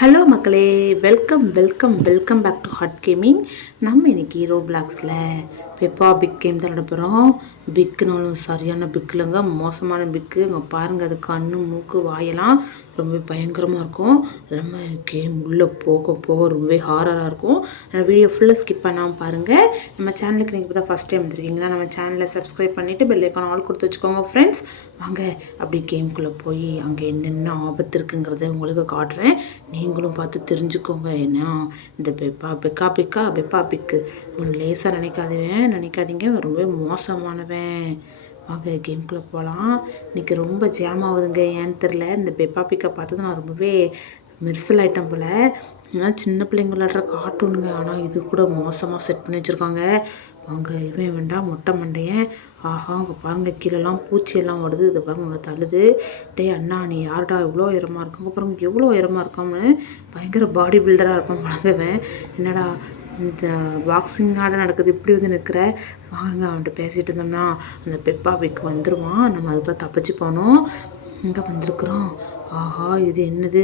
Hello மக்களே, welcome welcome welcome back to hot gaming. நம்ம இன்னைக்கு ரோப்ளாக்ஸில் பெப்பா பிக் கேம் தான் போகிறோம். பிக்குனாலும் சரியான பிக் இல்லைங்க, மோசமான பிக்கு. இங்கே பாருங்கள், அது கண்ணு மூக்கு வாயெல்லாம் ரொம்ப பயங்கரமாக இருக்கும். நம்ம கேம் உள்ளே போக போக ரொம்பவே ஹாரராக இருக்கும். அந்த வீடியோ ஃபுல்லாக ஸ்கிப் பண்ணாமல் பாருங்கள். நம்ம சேனலுக்கு நீங்கள் இப்போ தான் ஃபஸ்ட் டைம் வந்துருக்கீங்கன்னா நம்ம சேனலை சப்ஸ்கிரைப் பண்ணிவிட்டு பெல் ஐக்கான் ஆல் கொடுத்து வச்சுக்கோங்க ஃப்ரெண்ட்ஸ். வாங்க அப்படி கேம்குள்ளே போய் அங்கே என்னென்ன ஆபத்து இருக்குங்கிறத உங்களுக்கு காட்டுறேன். நீங்களும் பார்த்து தெரிஞ்சுக்கோங்க. ஏன்னா இந்த பெப்பா பிக்கு ஒன்று லேசாக நினைக்காதீங்க, ரொம்ப மோசமானவன். வாங்க கேம்குள்ளே போகலாம். இன்றைக்கி ரொம்ப ஜாம் ஆகுதுங்க, ஏன்னு தெரில. இந்த பெப்பா பிக்கை பார்த்தது நான் ரொம்பவே மெர்சல் ஐட்டம் போல். ஏன்னா சின்ன பிள்ளைங்க விளாட்ற கார்ட்டூனுங்க, ஆனால் இது கூட மோசமாக செட் பண்ணி வச்சுருக்காங்க. அவங்க இவன் வேண்டாம் மொட்டை மண்டையன். ஆஹா, அங்கே பாருங்கள், கீழெல்லாம் பூச்சியெல்லாம் வருது. இதை பாருங்க உங்களை தள்ளுது. டே அண்ணா, நீ யார்டா இவ்வளோ உயரமாக இருக்காங்க பாருங்க, எவ்வளோ உயரமாக இருக்கான்னு. பயங்கர பாடி பில்டராக இருப்பான் பழகுவேன். என்னடா இந்த பாக்ஸிங் ஆட நடக்குது, இப்படி வந்து நிற்கிற. வாங்க அவன்கிட்ட பேசிகிட்டு இருந்தோம்னா அந்த பெப்பா பிக் வந்துடுவான். நம்ம அதுக்குள்ள தப்பிச்சு போகணும். இங்கே வந்திருக்குறோம். ஆஹா, இது என்னது,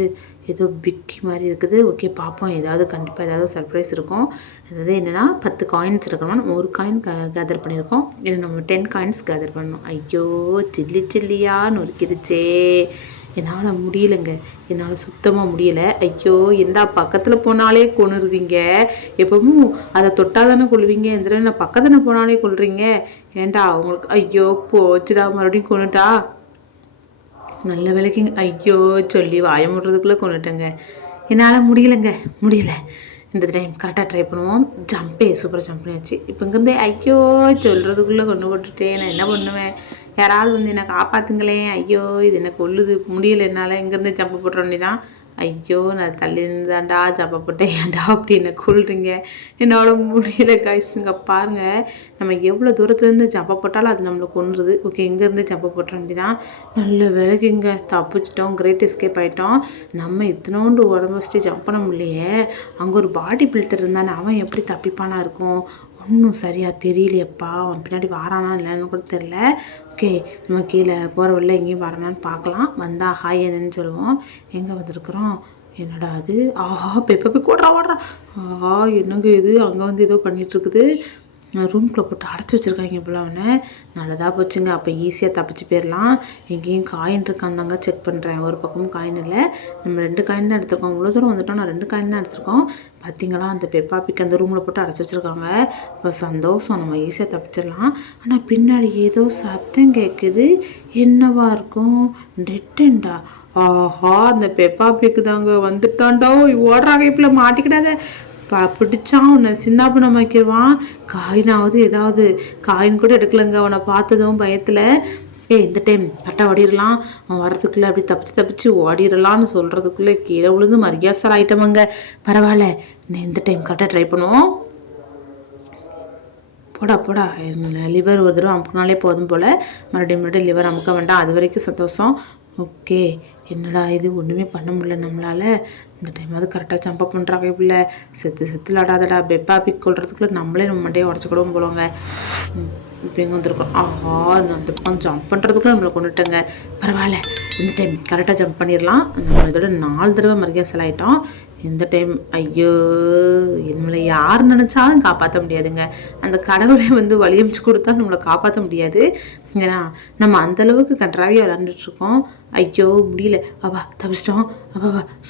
ஏதோ பிக்கி மாதிரி இருக்குது. ஓகே பார்ப்போம், கண்டிப்பாக ஏதாவது சர்ப்ரைஸ் இருக்கும். அதாவது என்னென்னா 10 காயின்ஸ் இருக்கணும். நம்ம ஒரு காயின் கேதர் பண்ணியிருக்கோம். இது நம்ம 10 காயின்ஸ் கேதர் பண்ணணும். ஐயோ, சில்லியான்னு நொறுக்கிருச்சே. என்னால் முடியலைங்க, என்னால் சுத்தமாக முடியலை. ஐயோ, என்னடா பக்கத்தில் போனாலே கொண்டுருதீங்க. எப்பவும் அதை தொட்டால் தானே கொள்வீங்க, இந்த தடவை நான் பக்கத்தில் போனாலே கொள்றீங்க. ஏன்டா உங்களுக்கு? ஐயோ போச்சுடா, மறுபடியும் கொண்டுட்டா. நல்ல வேலைக்குங்க. ஐயோ, சொல்லி வாய முடுறதுக்குள்ளே கொண்டுட்டேங்க. என்னால் முடியல. இந்த டைம் கரெக்டாக ட்ரை பண்ணுவோம். சூப்பராக ஜம்ப் பண்ணியாச்சு. இப்போ இங்கேருந்து ஐயோ சொல்கிறதுக்குள்ளே கொண்டு போட்டுட்டேன். நான் என்ன பண்ணுவேன்? யாராவது வந்து என்னை காப்பாற்றுங்களேன். ஐயோ, இது என்ன கொல்லுது, முடியலை என்னால். இங்கேருந்து ஜம்ப் போட்டுற வேண்டியதான். ஐயோ, நான் தள்ளி இருந்தாண்டா ஜப்ப போட்டேன், ஏன்டா அப்படி என்ன கொள்றீங்க? என்னால் முடியல கைஸுங்க. பாருங்கள், நம்ம எவ்வளோ தூரத்துலேருந்து ஜப்ப போட்டாலும் அது நம்மளை கொன்றுது. ஓகே, இங்கேருந்து ஜப்ப போட்டுற வேண்டியதான். நல்ல விலகுங்க, தப்பிச்சிட்டோம், கிரேட் எஸ்கேப் ஆகிட்டோம். நம்ம இத்தனோண்டு உடம்பு வச்சுட்டு ஜம்ப் பண்ண முடியலையே. அங்கே ஒரு பாடி பில்டர் இருந்தானே, அவன் எப்படி தப்பிப்பானா இருக்கும்? ஒன்றும் சரியாக தெரியலையப்பா. அவன் பின்னாடி வாரானா இல்லைன்னு கூட தெரில. ஓகே, நம்ம கீழே போகிற வழியில் எங்கேயும் வரானான்னு பார்க்கலாம். வந்தால் ஹாய் என்னன்னு சொல்லுவோம். எங்கே வந்திருக்குறோம்? என்னடா அது? ஆஹா, பெப்பை ஓடுறா. ஆஹா, என்னங்க இது? அங்கே வந்து ஏதோ பண்ணிகிட்ருக்குது. ரூம்குள்ளே போட்டு அடைச்சி வச்சுருக்காங்க போல அவனை. நல்லதாக போச்சுங்க, அப்போ ஈஸியாக தப்பிச்சு போயிடலாம். எங்கேயும் காயின் இருக்காந்தாங்க செக் பண்ணுறேன். ஒரு பக்கமும் காயின் இல்லை. நம்ம 2 காயின் தான் எடுத்துருக்கோம். இவ்வளோ தூரம் வந்துட்டோம், நான் 2 காயின் தான் எடுத்துருக்கோம். பார்த்திங்களா, அந்த பெப்பா பிக் அந்த ரூமில் போட்டு அடைச்சி வச்சுருக்காங்க. இப்போ சந்தோஷம், நம்ம ஈஸியாக தப்பிச்சிடலாம். ஆனால் பின்னாடி ஏதோ சத்தம் கேட்குது. என்னவா இருக்கும்? டெட்டண்டா? ஆஹா, அந்த பெப்பா பிக்கு தாங்க வந்துட்டான்டோ. ஓடுறாங்க, இப்போ மாட்டிக்கிடாத. பிடிச்சான் உன்னை சின்னாபனமாக்கிடுவான். காயினாவது ஏதாவது காயின் கூட எடுக்கலைங்க. அவனை பார்த்ததும் பயத்தில் இந்த டைம் தட்டை ஓடிடலாம், அவன் வரதுக்குள்ளே அப்படி தப்பிச்சு ஓடிடலான்னு சொல்கிறதுக்குள்ளே கீழே விழுந்து மரியாசல் ஆகிட்டவங்க. பரவாயில்ல, இந்த டைம் கரெக்டாக ட்ரை பண்ணுவோம். போடா லிவர் ஒரு தடவை அமுக்கினாலே போதும் போல். மறுபடியும் லிவர் அமுக்க வேண்டாம். அது வரைக்கும் சந்தோஷம். ஓகே, என்னடா இது, ஒன்றுமே பண்ண முடியல நம்மளால். இந்த டைம் அது கரெக்டாக ஜம்பப் பண்ணுறாங்க. இப்படில செத்து விளாடாதடா. பெப்பா பிக் கொள்றதுக்குள்ளே நம்மளே நம்ம மண்டையை உடச்சிக்கூடவும் போலுவாங்க. இப்போ எங்கே வந்திருக்கோம்? ஆஹா, நான் அந்த பக்கம் ஜம்ப் பண்ணுறதுக்குள்ளே நம்மளை கொண்டுட்டேங்க. பரவாயில்ல, இந்த டைம் கரெக்டாக ஜம்ப் பண்ணிடலாம். நம்ம இதோட 4 தடவை மரியாசல் ஆகிட்டோம். இந்த டைம் ஐயோ, நம்மளை யார் நினச்சாலும் காப்பாற்ற முடியாதுங்க. அந்த கடவுளை வந்து வழியமைச்சு கொடுத்தா நம்மளை காப்பாற்ற முடியாது. ஏன்னா நம்ம அந்தளவுக்கு கன்றாவியாக விளாண்டுட்ருக்கோம். ஐயோ முடியல. தப்பிச்சிட்டோம்.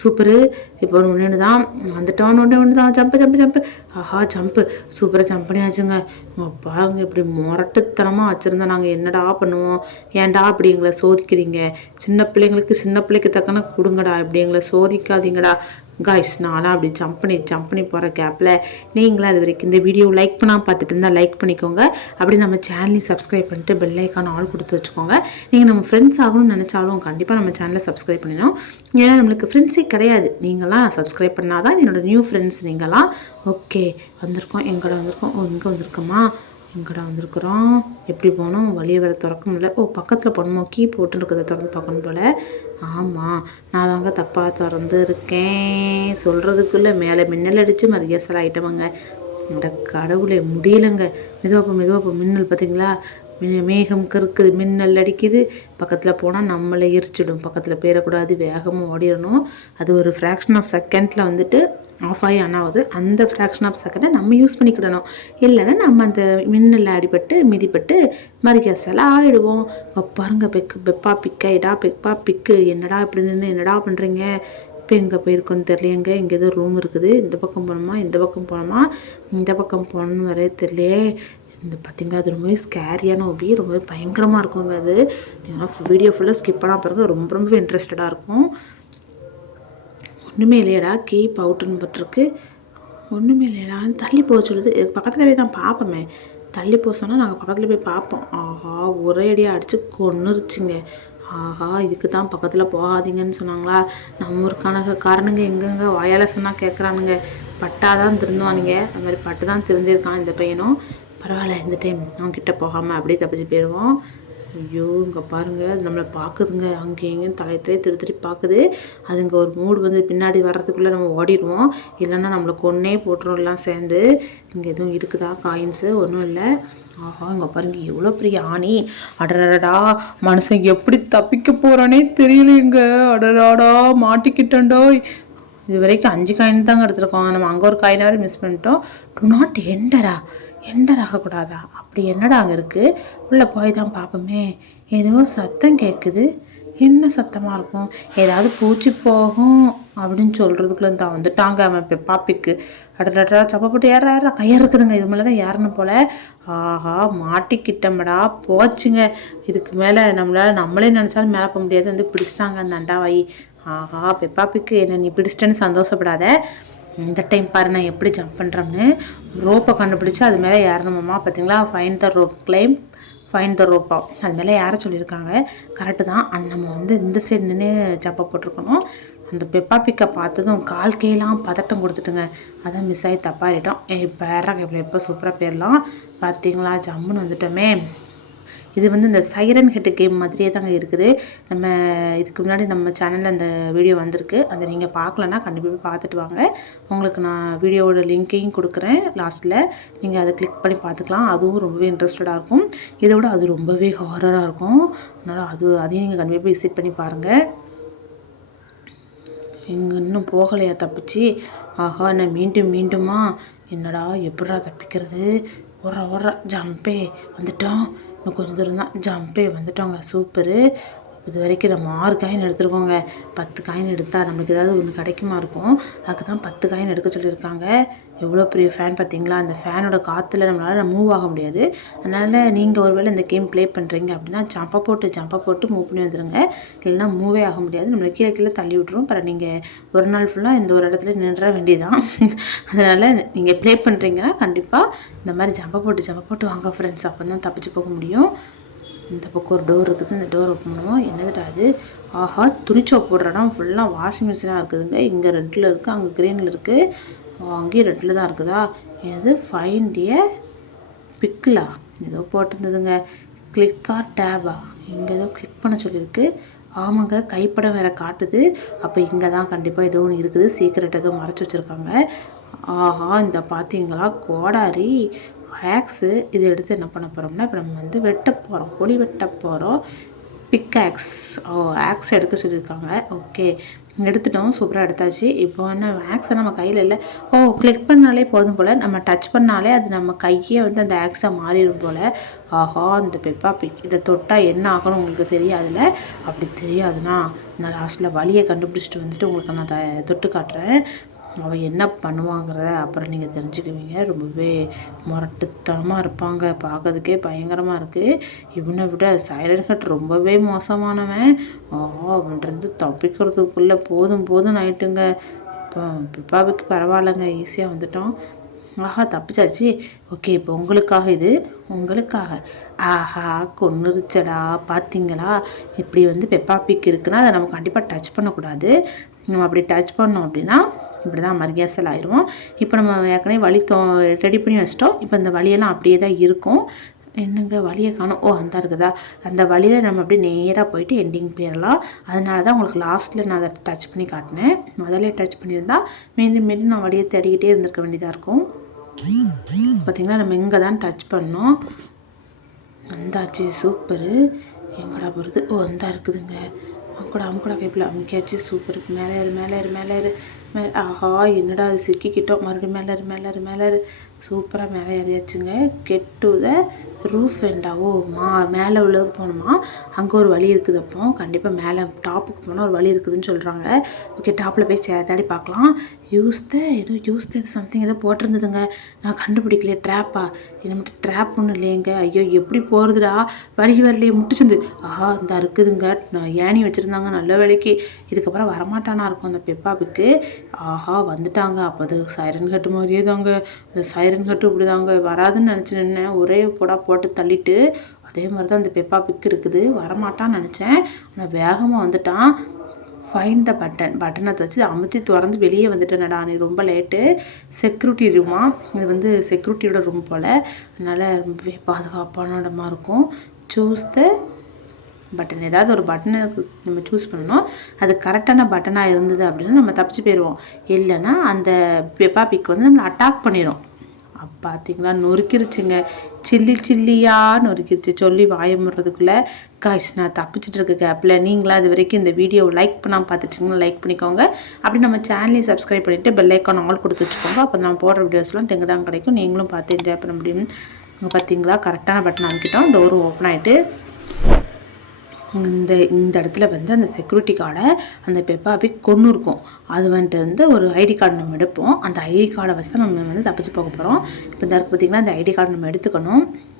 சூப்பரு. இப்போ ஒன்று தான் வந்துட்டோம். ஒன்று தான் ஜம்ப்பு. ஆஹா, ஜம்ப்பு சூப்பராக ஜம்ப் பண்ணியாச்சுங்க. பாருங்க, இப்படி முரட்டுத்தனமாக வச்சுருந்தா நாங்கள் என்னடா பண்ணுவோம்? ஏன்டா அப்படி எங்களை சோதிக்கிறீங்க? சின்ன பிள்ளைக்கு தக்கன கொடுங்கடா, இப்படி எங்களை சோதிக்காதீங்கடா. காய்ஸ், நானும் அப்படி ஜம்ப் பண்ணி போகிற கேப்பில் நீங்களும் அது வரைக்கும் இந்த வீடியோ லைக் பண்ணாமல் பார்த்துட்டு இருந்தால் லைக் பண்ணிக்கோங்க. அப்படி நம்ம சேனலையும் சப்ஸ்கிரைப் பண்ணிட்டு பெல் ஐக்கான் ஆல் கொடுத்து வச்சுக்கோங்க. நீங்கள் நம்ம ஃப்ரெண்ட்ஸ் ஆகணும்னு நினச்சாலும் கண்டிப்பாக நம்ம சேனலை சப்ஸ்கிரைப் பண்ணிடணும். ஏன்னா நம்மளுக்கு ஃப்ரெண்ட்ஸே கிடையாது. நீங்களாம் சப்ஸ்கிரைப் பண்ணால் தான் என்னோடய நியூ ஃப்ரெண்ட்ஸ் நீங்களாம். ஓகே, வந்திருக்கோம். எங்கடா வந்திருக்கோம்? இங்கே வந்திருக்கோமா? எங்கடா வந்திருக்குறோம்? எப்படி போகணும்? வழியை வேறு திறக்க முடியல. பக்கத்தில் போகணுமோ? கீ போட்டுருக்குறத திறந்து பார்க்கணும் போல். ஆமாம், நான் தாங்க தப்பாக திறந்து இருக்கேன். சொல்கிறதுக்குள்ளே மேலே மின்னல் அடித்து மரியாசல் ஆகிட்டவங்க. அந்த கடவுளை முடியலைங்க. மெதுவாப்போ மின்னல் பார்த்தீங்களா? மேகம் கருக்குது, மின்னல் அடிக்குது, பக்கத்தில் போனால் நம்மளை எரிச்சிடும், பக்கத்தில் போயிடக்கூடாது, வேகமாக ஓடிடணும். அது ஒரு ஃப்ராக்ஷன் ஆஃப் செகண்டில் வந்துட்டு ஆஃப் ஆகி ஆனாவது அந்த ஃப்ராக்ஷன் ஆஃப் செகண்டை நம்ம யூஸ் பண்ணிக்கிடணும். இல்லைன்னா நம்ம அந்த மின்னல் அடிபட்டு மிதிப்பட்டு மறிக்கசலாக ஆகிடுவோம். பாருங்க பெப்பா பிக்கா இடா பெப்பா பிக்கு, என்னடா இப்படி நின்று என்னடா பண்ணுறீங்க? இப்போ எங்கே போயிருக்கோன்னு தெரியலையேங்க. இங்கே ஏதோ ரூம் இருக்குது, இந்த பக்கம் போகணுமா இந்த பக்கம் போகணுமா, இந்த பக்கம் போகணுன்னு வரே தெரியலையே. இந்த பார்த்திங்களா அது ரொம்பவே ஸ்கேரியான ஹாபி, ரொம்பவே பயங்கரமாக இருக்குங்க. அது நீங்கள் வீடியோ ஃபுல்லாக ஸ்கிப் பண்ணால் பாருங்க, ரொம்ப இன்ட்ரெஸ்டடாக இருக்கும். ஒன்றுமே இல்லையடா கீப் அவுட்டுன்னு பட்டிருக்கு. ஒன்றுமே இல்லையடா தள்ளி போக சொல்லுது. பக்கத்தில் போய் தான் பார்ப்போமே. தள்ளி போக சொன்னால் நாங்கள் பக்கத்தில் போய் பார்ப்போம். ஆஹா ஒரே அடியாக அடித்து கொன்னுருச்சுங்க. ஆஹா இதுக்கு தான் பக்கத்தில் போகாதீங்கன்னு சொன்னாங்களா? நம்ம ஊருக்கான காரணங்க எங்கெங்க வாயால் சொன்னால் கேட்குறானுங்க. பட்டாதான் திருந்துவானுங்க. அது மாதிரி பட்டு தான் திருந்திருக்கான் இந்த பையனும். பரவாயில்ல, இந்த டைம் அவன்கிட்ட போகாமல் அப்படியே தப்பிச்சு போயிடுவோம். ஐயோ இங்கே பாருங்கள், அது நம்மளை பார்க்குதுங்க. அங்கேயும் இங்கேயும் தலையத்திலே திருத்தி பார்க்குது. அதுங்க ஒரு மூடு வந்து பின்னாடி வர்றதுக்குள்ளே நம்ம ஓடிடுவோம், இல்லைன்னா நம்மளை கொன்னே போட்டுரும் எல்லாம் சேர்ந்து. இங்கே எதுவும் இருக்குதா காயின்ஸு? ஒன்றும் இல்லை. ஆஹா இங்கே பாருங்க எவ்வளோ பெரிய ஆணி. அடடடா மனுஷன் எப்படி தப்பிக்க போகிறானே தெரியலைங்க. அடடாடா மாட்டிக்கிட்டோண்டோ. இது வரைக்கும் 5 காயின் தாங்க எடுத்துருக்கோம். நம்ம அங்கே ஒரு காயினாவது மிஸ் பண்ணிட்டோம். டு நாட் என்டர் ஆகக்கூடாதா? அப்படி என்னடா அங்கே இருக்குது? உள்ளே போய் தான் பார்ப்போமே. ஏதோ சத்தம் கேட்குது. என்ன சத்தமாக இருக்கும்? ஏதாவது பூச்சி போகும் அப்படின்னு சொல்கிறதுக்குள்ளே தான் வந்துட்டாங்க அவன் பெப்பாப்பிக்கு. அடடா சப்பை போட்டு ஏறா கையா இருக்குதுங்க. இது மேலே தான் ஏறணும் போல். ஆஹா மாட்டிக்கிட்டோம்டா, போச்சுங்க. இதுக்கு மேலே நம்மளே நினச்சாலும் மேலே போக முடியாது. வந்து பிடிச்சிட்டாங்க அந்த அண்டாவாயி. ஆஹா பெப்பாப்பிக்கு என்ன நீ பிடிச்சிட்டேன்னு சந்தோஷப்படாத. இந்த டைம் பாரு நான் எப்படி ஜம்ப் பண்ணுறோம்னு. ரோப்பை கண்டுபிடிச்சி அது மேலே ஏறணுமாம்மா. பார்த்தீங்களா, find the rope climb find the ரோப்பா அது மேலே ஏற சொல்லியிருக்காங்க. கரெக்டு தான். நம்ம வந்து இந்த சைடு நின்று ஜம்பை போட்டிருக்கணும். அந்த பெப்பா பிக்கை பார்த்ததும் கால் கையெல்லாம் பதட்டம் கொடுத்துட்டுங்க. அதான் மிஸ் ஆகி தப்பாகிட்டோம். இப்போ ஏறாங்க எப்போ சூப்பராக போயிடலாம். பார்த்தீங்களா ஜம்முன்னு வந்துட்டோமே. இது வந்து இந்த சைரன் ஹெட் கேம் மாதிரியே தாங்க இருக்குது. நம்ம இதுக்கு முன்னாடி நம்ம சேனலில் அந்த வீடியோ வந்திருக்கு. அதை நீங்கள் பார்க்கலன்னா கண்டிப்பாக பார்த்துட்டு வாங்க. உங்களுக்கு நான் வீடியோவோட லிங்க்கையும் கொடுக்குறேன் லாஸ்ட்டில். நீங்கள் அதை கிளிக் பண்ணி பார்த்துக்கலாம். அதுவும் ரொம்பவே இன்ட்ரெஸ்டடாக இருக்கும். இதை விட அது ரொம்பவே ஹாரராக இருக்கும். அதனால் அதையும் நீங்கள் கண்டிப்பாக விசிட் பண்ணி பாருங்கள். இங்கே இன்னும் போகலையா தப்பிச்சு? ஆஹா நான் மீண்டுமா என்னடா எப்படா தப்பிக்கிறது? ஓடுறா ஜம்பே வந்துட்டோம். இன்னும் கொஞ்சம் தூரம் தான், ஜம்பே வந்துட்டோங்க. சூப்பரு. இது வரைக்கும் நம்ம 6 காயின் எடுத்துருக்கோங்க. 10 காயின் எடுத்தால் நம்மளுக்கு ஏதாவது ஒன்று கிடைக்குமா இருக்கும். அதுக்கு தான் 10 காயின் எடுக்க சொல்லியிருக்காங்க. எவ்வளோ பெரிய ஃபேன் பார்த்தீங்களா? அந்த ஃபேனோட காற்றுல நம்மளால் மூவ் ஆக முடியாது. அதனால் நீங்கள் ஒருவேளை இந்த கேம் ப்ளே பண்ணுறீங்க அப்படின்னா ஜம்பை போட்டு மூவ் பண்ணி வந்துடுங்க. இல்லைன்னா மூவே ஆக முடியாது. நம்மளை கீழே தள்ளி விட்டுரும். அப்புறம் நீங்கள் ஒரு நாள் ஃபுல்லாக இந்த ஒரு இடத்துல நின்ற வேண்டியதான். அதனால் நீங்கள் ப்ளே பண்ணுறீங்கன்னா கண்டிப்பாக இந்த மாதிரி ஜம்பை போட்டு வாங்க ஃப்ரெண்ட்ஸ். அப்போ தான் தப்பிச்சு போக முடியும். இந்த பக்கம் ஒரு டோர் இருக்குது. இந்த டோர் ஓப்பன் பண்ணுவோம். என்னதுடா அது? ஆஹா துணிச்சோ போடுற இடம் ஃபுல்லாக வாஷிங் மிஷினாக இருக்குதுங்க. இங்கே ரெட்டில் இருக்குது, அங்கே க்ரீனில் இருக்குது, அங்கேயும் ரெட்டில் தான் இருக்குதா? இது ஃபைண்ட் ஏ பிக்லா ஏதோ போட்டிருந்ததுங்க. கிளிக்கா டேபா இங்கே ஏதோ கிளிக் பண்ண சொல்லியிருக்கு. ஆமாங்க கைப்படம் வேறு காட்டுது. அப்போ இங்கே தான் கண்டிப்பாக ஏதோ ஒன்று இருக்குது. சீக்கிரட் ஏதோ மறைச்சி வச்சுருக்காங்க. ஆஹா இந்த பார்த்தீங்களா கோடாரி ஆக்ஸு. இது எடுத்து என்ன பண்ண போகிறோம்னா இப்போ நம்ம வந்து வெட்ட போகிறோம், கொடி வெட்ட போகிறோம். Big aux. ஆக்ஸ் எடுக்க சொல்லியிருக்காங்க. ஓகே எடுத்துட்டோம், சூப்பராக எடுத்தாச்சு. இப்போ என்ன ஆக்ஸை நம்ம கையில் இல்லை. கிளிக் பண்ணாலே போதும் போல், நம்ம டச் பண்ணாலே அது நம்ம கையே வந்து அந்த ஆக்ஸை மாறிடும் போல். ஆஹா இந்த பெப்பா பிக் இதை தொட்டால் என்ன ஆகணும் உங்களுக்கு தெரியாதுல்ல? அப்படி தெரியாதுன்னா நான் லாஸ்ட்டில் வழியை கண்டுபிடிச்சிட்டு வந்துட்டு உங்களுக்கு நான் தொட்டு காட்டுறேன். அவள் என்ன பண்ணுவாங்கிறத அப்புறம் நீங்கள் தெரிஞ்சுக்குவீங்க. ரொம்பவே முரட்டுத்தனமாக இருப்பாங்க, பார்க்கறதுக்கே பயங்கரமாக இருக்குது. இவனை விட சைரன் ஹெட் ரொம்பவே மோசமானவன். அவன்கிட்ட தப்பிக்கிறதுக்குள்ளே போதும் ஆயிட்டுங்க. இப்போ பிப்பாவுக்கு பரவாயில்லைங்க, ஈஸியாக வந்துட்டோம். ஆஹா தப்பிச்சாச்சு. ஓகே இப்போ உங்களுக்காக ஆஹா கொன்னுருச்சடா. பார்த்தீங்களா? இப்படி வந்து பெப்பா பிக் இருக்குன்னா அதை நம்ம கண்டிப்பாக டச் பண்ணக்கூடாது. நம்ம அப்படி டச் பண்ணோம் அப்படின்னா இப்படி தான் மர்கியாசல் ஆயிடுவோம். இப்போ நம்ம ஏற்கனவே வழி ரெடி பண்ணி வச்சிட்டோம். இப்போ இந்த வழியெல்லாம் அப்படியே தான் இருக்கும். என்னங்க வழியை காணும்? அந்த இருக்குதா? அந்த வழியில் நம்ம அப்படியே நேராக போயிட்டு எண்டிங் போயிடலாம். அதனால தான் உங்களுக்கு லாஸ்ட்டில் நான் அதை டச் பண்ணி காட்டினேன். முதல்ல டச் பண்ணியிருந்தா மீண்டும் நான் வழியை தேடிக்கிட்டே இருந்திருக்க வேண்டியதாக இருக்கும். பார்த்திங்களா நம்ம இங்கே தான் டச் பண்ணோம். வந்தாச்சு சூப்பரு. எங்கடா போகிறது? ஓ வந்தா இருக்குதுங்க. அமுக்கடா கைப்பில் அமுக்கியாச்சு. சூப்பர். மேலே ஏறு மேலே ஏறு மேலே ஏறு மேலே. ஆஹா என்னடா அது சிக்கிக்கிட்டோம். மறுபடியும் மேலே ஏறு மேலே ஏறு மேலே ஏறு. சூப்பராக மேலே ஏறியாச்சுங்க. கெட் டு த ரூஃப் வேண்டா. ஓ மேலே உள்ளது போகணுமா? அங்கே ஒரு வழி இருக்குது. அப்போ கண்டிப்பாக மேலே டாப்புக்கு போனால் ஒரு வழி இருக்குதுன்னு சொல்கிறாங்க. ஓகே டாப்பில் போய் தேடி பார்க்கலாம். யூஸ் த சம்திங் ஏதோ போட்டிருந்ததுங்க. நான் கண்டுபிடிக்கலையே. ட்ராப்பா? நம்மகிட்ட ட்ராப் ஒன்றும் இல்லையங்க. ஐயோ எப்படி போகிறதுடா? வழி வரலையே. முட்டுச்சுந்து. ஆஹா இந்த இருக்குதுங்க. நான் ஏணி வச்சுருந்தாங்க நல்ல வேலைக்கு. இதுக்கப்புறம் வரமாட்டானா இருக்கும் அந்த பெப்பா பிக்கு. ஆஹா வந்துட்டாங்க. அப்போ அது சைரன் கட்டு மாதிரியே தாங்க. அந்த சைரன் கட்டு இப்படி தாங்க வராதுன்னு நினச்சி நின்னேன். ஒரே போட்டு தள்ளிட்டு அதே மாதிரி தான் அந்த பெப்பா பிக் இருக்குது. வரமாட்டான்னு நினச்சேன். ஆனால் வேகமாக வந்துட்டான். ஃபைன் த பட்டனை வச்சு அமுத்தி திறந்து வெளியே வந்துட்டேனடா. நீ ரொம்ப லேட்டு. செக்யூரிட்டி ரூமா? இது வந்து செக்யூரிட்டியோட ரூம் போல். அதனால் ரொம்பவே பாதுகாப்பான இடமா இருக்கும். Choose the button. ஏதாவது ஒரு பட்டனை நம்ம சூஸ் பண்ணணும். அது கரெக்டான பட்டனாக இருந்தது அப்படின்னா நம்ம தப்பிச்சு போயிடுவோம். இல்லைன்னா அந்த பெப்பா பிக் வந்து நம்மளை அட்டாக் பண்ணிடும். பார்த்தீங்களா நொறுக்கிருச்சுங்க. சில்லியாக நொறுக்கிருச்சு. சொல்லி வாய முடுறதுக்குள்ளே காய்ஸ் நான் தப்பிச்சுட்டு இருக்க கேப்பில் நீங்களாம் அது வரைக்கும் இந்த வீடியோவை லைக் பண்ணாமல் பார்த்துட்டிங்கன்னா லைக் பண்ணிக்கோங்க. அப்படி நம்ம சேனலையும் சப்ஸ்கிரைப் பண்ணிவிட்டு பெல் ஐக்கான் ஆல் கொடுத்து வச்சுக்கோங்க. அப்போ நம்ம போடுற வீடியோஸ்லாம் டெங்கு கிடைக்கும். நீங்களும் பார்த்து என்ஜாய் பண்ண முடியும். பார்த்தீங்களா கரெக்டான பட்டன் அமைக்கிட்டோம். டோரும் ஓப்பன் ஆகிட்டு இந்த இடத்துல வந்து அந்த செக்யூரிட்டி கார்டை அந்த பெப்பா பிக் கொண்டு இருக்கும். அது வந்துட்டு வந்து ஒரு ஐடி கார்டு நம்ம எடுப்போம். அந்த ஐடி கார்டை வச்சு நம்ம வந்து தப்பிச்சு போக போகிறோம். இப்போ இந்த பார்த்திங்கன்னா அந்த ஐடி கார்டு நம்ம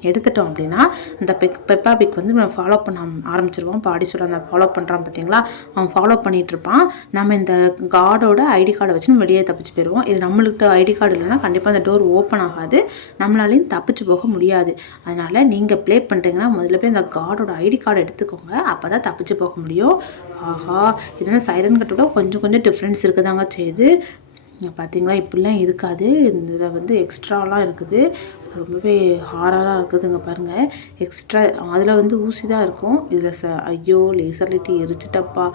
எடுத்துட்டோம் அப்படின்னா அந்த பெப்பா பிக் வந்து நம்ம ஃபாலோ பண்ண ஆரம்பிச்சிருவோம். பாடிஸோட அந்த ஃபாலோ பண்ணுறான் பார்த்தீங்களா, அவன் ஃபாலோ பண்ணிகிட்டு இருப்பான். நம்ம இந்த கார்டோட ஐடி கார்டை வச்சு நம்ம வெளியே தப்பிச்சு போயிடுவோம். இது நம்மளுக்கு ஐடி கார்டு இல்லைன்னா கண்டிப்பாக அந்த டோர் ஓப்பன் ஆகாது. நம்மளாலையும் தப்பிச்சு போக முடியாது. அதனால் நீங்கள் ப்ளே பண்ணுறீங்கன்னா முதல்ல போய் அந்த கார்டோட ஐடி கார்டை எடுத்துக்கோங்க. அப்போ தான் தப்பிச்சு போக முடியும். ஆஹா இதெல்லாம் சைரன் கட்டோட கொஞ்சம் டிஃப்ரென்ஸ் இருக்குதாங்க செய்யுது. பார்த்தீங்களா இப்படிலாம் இருக்காது. இதில் வந்து எக்ஸ்ட்ராலாம் இருக்குது. ரொம்பவே ஹாரராக இருக்குதுங்க பாருங்கள். எக்ஸ்ட்ரா அதில் வந்து ஊசி தான் இருக்கும். இதில் ஐயோ லேசர் லைட்டு எரிச்சிட்டப்பா.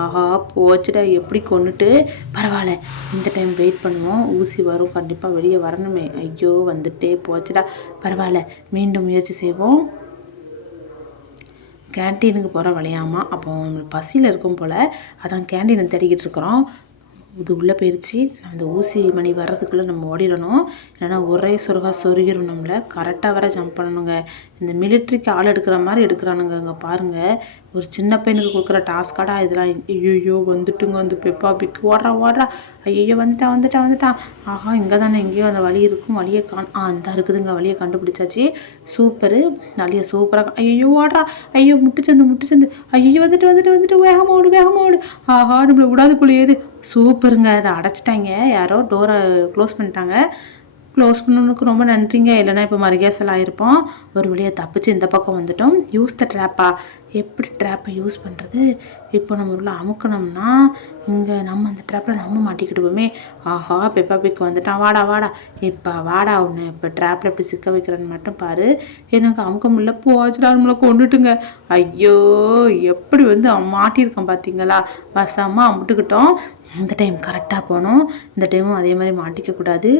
ஆஹா போச்சுடா. எப்படி கொண்டுட்டு பரவாயில்ல இந்த டைம் வெயிட் பண்ணுவோம். ஊசி வரும் கண்டிப்பாக வெளியே வரணுமே. ஐயோ வந்துட்டே போச்சுடா. பரவாயில்ல மீண்டும் முயற்சி செய்வோம். கேன்டீனுக்கு போகிற வழியாமா. அப்போ பசியில் இருக்கும் போல். அதான் கேன்டீனை தேடிக்கிட்டு இருக்கிறோம். இது உள்ளே போயிடுச்சு. அந்த ஊசி மணி வர்றதுக்குள்ளே நம்ம ஓடிடணும். இல்லைன்னா ஒரே சொருகிரும் நம்மளை. கரெக்டாக வர ஜம்ப் பண்ணணுங்க. இந்த மிலிட்ரிக்கு ஆள் எடுக்கிற மாதிரி எடுக்கிறானுங்க. அங்கே பாருங்கள். ஒரு சின்ன பையனுக்கு கொடுக்குற டாஸ்காடா இதெல்லாம். ஐயோ வந்துட்டுங்க அந்த பெப்பா பிக். ஓடுறா. ஐயோ வந்துட்டான். ஆஹா இங்கே தானே எங்கேயோ அந்த வழி இருக்கும். வழியை அந்த இருக்குதுங்க. வழியை கண்டுபிடிச்சாச்சு. சூப்பரு. வழியை சூப்பராக. ஐயோ ஓடுறா. ஐயோ முட்டுச்சந்து. ஐயோ வந்துட்டு வேகமாக ஓடு. ஆஹா நம்மளை விடாது போலியேது. சூப்பருங்க. அதை அடைச்சிட்டாங்க. யாரோ டோரை க்ளோஸ் பண்ணிட்டாங்க. க்ளோஸ் பண்ணணுக்கு ரொம்ப நன்றிங்க. இல்லைனா இப்போ மறுகேசல் ஆகிருப்போம். ஒரு வழியாக தப்பிச்சு இந்த பக்கம் வந்துட்டோம். யூஸ் த ட்ராப்பா? எப்படி ட்ராப்பை யூஸ் பண்ணுறது? இப்போ நம்ம உள்ள அமுக்கணும்னா இங்கே நம்ம அந்த ட்ராப்பில் நம்ம மாட்டிக்கிடுவோமே. ஆஹா பெப்பா பிக் வந்துட்டான். வாடா இப்போ வாடா ஒன்று. இப்போ ட்ராப்பில் எப்படி சிக்க வைக்கிறேன்னு மட்டும் பாரு. எனக்கு அமுக்க முடியல. போச்சுடா நம்மளை கொண்டுட்டுங்க. ஐயோ எப்படி வந்து அவன் மாட்டியிருக்கான் பார்த்தீங்களா. வசமாக அமுட்டுக்கிட்டோம். இந்த டைம் கரெக்டாக போகணும். இந்த டைமும் அதே மாதிரி மாட்டிக்கக்கூடாது.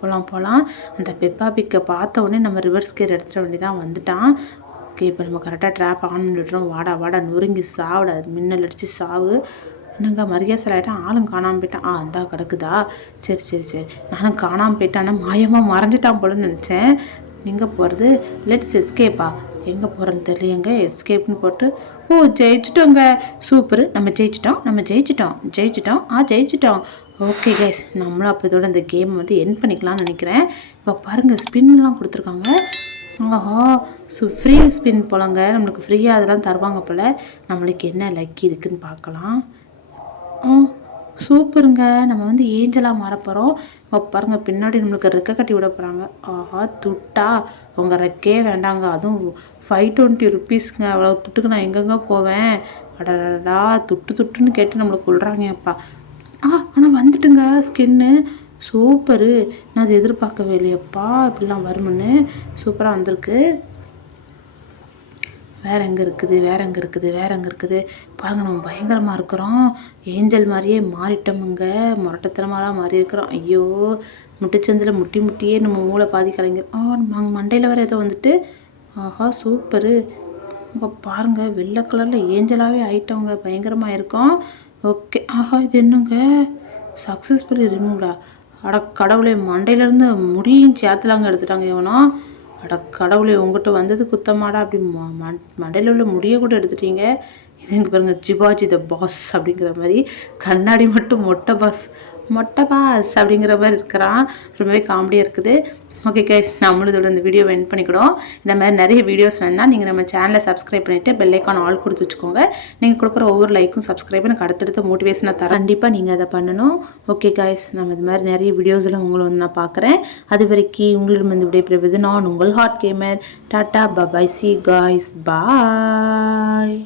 போகலாம். அந்த பெப்பா பிக்கை பார்த்த உடனே நம்ம ரிவர்ஸ் கேர் எடுத்துகிட்ட வேண்டியதான். வந்துட்டான். ஓகே இப்போ நம்ம கரெக்டாக ட்ராப் ஆன் பண்ணிவிட்றோம். வாடா நொறுங்கி சாவிட. மின்னல் அடித்து சாவு. என்னங்க மரியாதை ஆகிட்டான். ஆளும் காணாமல் போயிட்டான். அந்த கிடக்குதா. சரி நானும் காணாமல் போயிட்டான்னா மாயமாக மறைஞ்சிட்டான் போலன்னு நினச்சேன். எங்கே போகிறது? லெட்ஸ் எஸ்கேப்பா? எங்கே போகிறேன்னு தெரியலையங்க. எஸ்கேப்னு போட்டு ஜெயிச்சிட்டோங்க. சூப்பரு. நம்ம ஜெயிச்சிட்டோம். ஓகே கைஸ் நம்மளும் அப்போ இதோட இந்த கேம் வந்து என் பண்ணிக்கலாம்னு நினைக்கிறேன். இப்போ பாருங்கள் ஸ்பின்லாம் கொடுத்துருக்காங்க. ஆஹா ஃப்ரீ ஸ்பின் போலங்க. நம்மளுக்கு ஃப்ரீயாக அதெல்லாம் தருவாங்க போல். நம்மளுக்கு என்ன லக்கி இருக்குதுன்னு பார்க்கலாம். சூப்பருங்க. நம்ம வந்து ஏஞ்சலாக மாறப்போகிறோம். இப்போ பாருங்கள் பின்னாடி நம்மளுக்கு ரெக்கை கட்டி விட போகிறாங்க. ஆஹா துட்டா உங்கள் ரெக்கையே வேண்டாங்க. அதுவும் 520 ருப்பீஸ்ங்க. அவ்வளோ துட்டுக்கு நான் எங்கெங்கே போவேன். அடடா துட்டுன்னு கேட்டு நம்மளுக்கு கொள்றாங்கப்பா. ஆனால் வந்துட்டுங்க ஸ்கின்னு. சூப்பரு. நான் அதை எதிர்பார்க்கவே இல்லையப்பா இப்படிலாம் வருமுன்னு. சூப்பராக வந்திருக்கு. வேறு எங்கே இருக்குது பாருங்கள். நம்ம பயங்கரமாக இருக்கிறோம். ஏஞ்சல் மாதிரியே மாறிட்டோமுங்க. முரட்டத்தனமாலாம் மாறி இருக்கிறோம். ஐயோ முட்டிச்சந்தில் முட்டியே நம்ம மூளை பாதி கலைஞர். நம்ம மண்டையில் வேறு ஏதோ வந்துட்டு ஆஹா சூப்பரு. இப்போ பாருங்கள் வெள்ளை கலரில் ஏஞ்சலாகவே ஆயிட்டவங்க, பயங்கரமாக இருக்கும். ஓகே. ஆஹா இது என்னங்க சக்ஸஸ்ஃபுல்லி ரிமூவ்டா. அட கடவுளே, மண்டையிலேருந்து முடியும் சேத்துலாங்க எடுத்துட்டாங்க இவனோ. அட கடவுளே, உங்கள்கிட்ட வந்தது குத்தமாடா, அப்படி மண்டையில் உள்ள முடியை கூட எடுத்துட்டீங்க. இது இங்கே பாருங்கள், ஜிவாஜி த பாஸ் அப்படிங்கிற மாதிரி கண்ணாடி மட்டும் மொட்டை பாஸ் அப்படிங்கிற மாதிரி இருக்கிறான். ரொம்பவே காமெடியாக இருக்குது. ஓகே கைஸ், நம்மளோட இந்த வீடியோவை எண்ட் பண்ணிக்கிடும். இந்த மாதிரி நிறைய வீடியோஸ் வேணால் நீங்கள் நம்ம சேனலை சப்ஸ்கிரைப் பண்ணிவிட்டு பெல் ஐக்கான் ஆல் கொடுத்து வச்சுக்கோங்க. நீங்கள் கொடுக்குற ஒவ்வொரு லைக்கும் சப்ஸ்கிரைபும் எனக்கு அடுத்தடுத்த மோட்டிவேஷனாக தரேன். கண்டிப்பாக நீங்கள் அதை பண்ணணும். ஓகே கைஸ், நம்ம இது மாதிரி நிறைய வீடியோஸில் உங்களை வந்து நான் பார்க்குறேன். அது வரைக்கும் உங்களிடம் வந்து விடைபெறுவது நான் உங்கள் ஹாட் கேமர். டாட்டா பாய், சி காய்ஸ், பாய்.